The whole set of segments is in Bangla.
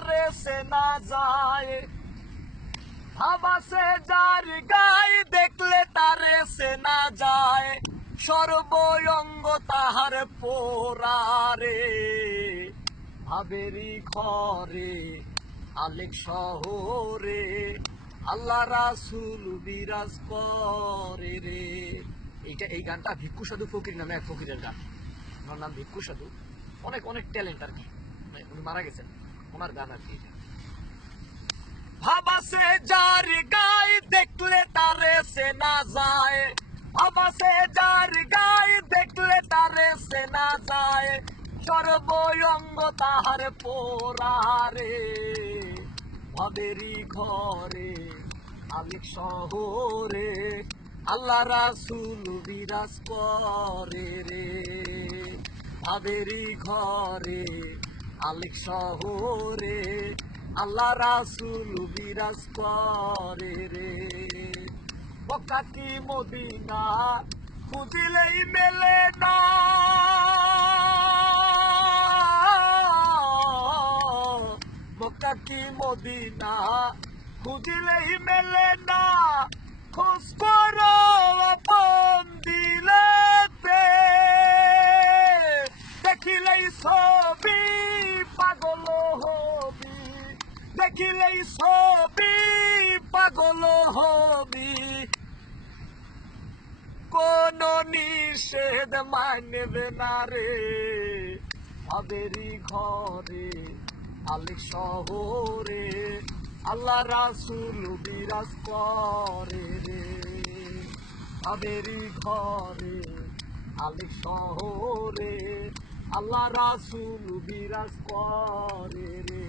তারে চেনা যায়, ভাবাসে যার গায়ে দেখলে তারে চেনা যায়, সর্বঙ্গ তাহার পোড়ারে, ভাবেরি ঘরে আলেক শহরে আল্লাহ রাসূল বিরাজ করে রে। এই গানটা ভিক্ষু সাধু ফকির নামে এক ফকিরের গান, ওনার নাম ভিক্ষু সাধু, অনেক অনেক ট্যালেন্ট আর কি, উনি মারা গেছেন, ওনার গান আর কি। ভাবাসে যার গায়ে দেখলে তারে চেনা যায়, ভাবাসে যার গায়ে দেখলে তারে চেনা যায়, সর্বঙ্গ তাহার পোড়ারে, ভাবেরি ঘরে আলিক শহরে আল্লাহ রাসূল বিরাজ করে রে, ভাবেরি ঘরে আলিক শহরে আল্লাহ রাসূল বিরাজ করে রে। মক্কা কি মদিনা খুঁজিলেই মেলে না, মক্কা কি মদিনা খুঁজিলেই মেলে না, খোঁজ করো আপন দিলেতে, দেখিলেই ছবি পাগল হবি, দেখিলেই ছবি পাগল হবি, কোন নিষেধ মানবে না রে, ভাবেরি ঘরে আলিক শহরে আল্লাহ রাসূল বিরাজ করে রে, ভাবেরি ঘরে আলিক শহরে আল্লাহ রাসূল বিরাজ করে রে।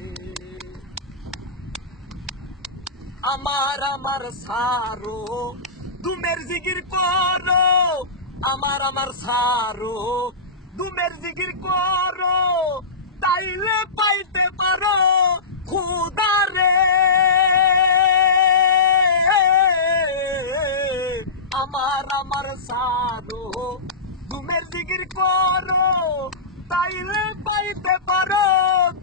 আমার সারো দুমের জিকির করো, আমার সারো দুমের জিকির করো, তাইলে পাইতে পারো খুদারে, আমার সারো দুমের জিকির করো, তাইলে পাইতে পারো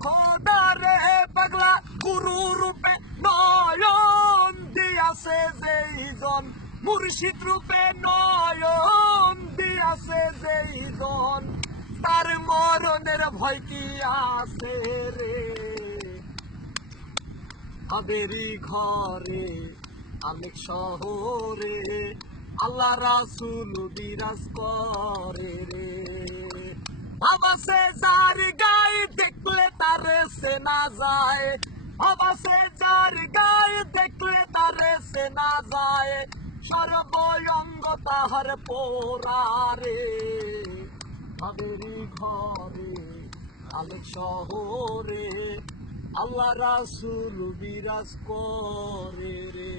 খোদারে। পাগলা গুরু রূপে নয়ন দিয়াছে যেইজন, মুর্শিদ রূপে নয়ন দিয়াছে যেইজন, তার মরণের ভয় কি আছে রে, ভাবেরি ঘরে আলেক শহরে আল্লাহ রাসূল বিরাজ করে রে। ভাবাসে যার গায়ে দেখলে তারে চেনা যায়, ভাবাসে যার গায়ে দেখলে তারে চেনা যায়, সর্বঙ্গ তাহার পোড়ারে, ভাবেরি ঘরে আলেক শহরে আল্লাহ রাসূল বিরাজ করে রে।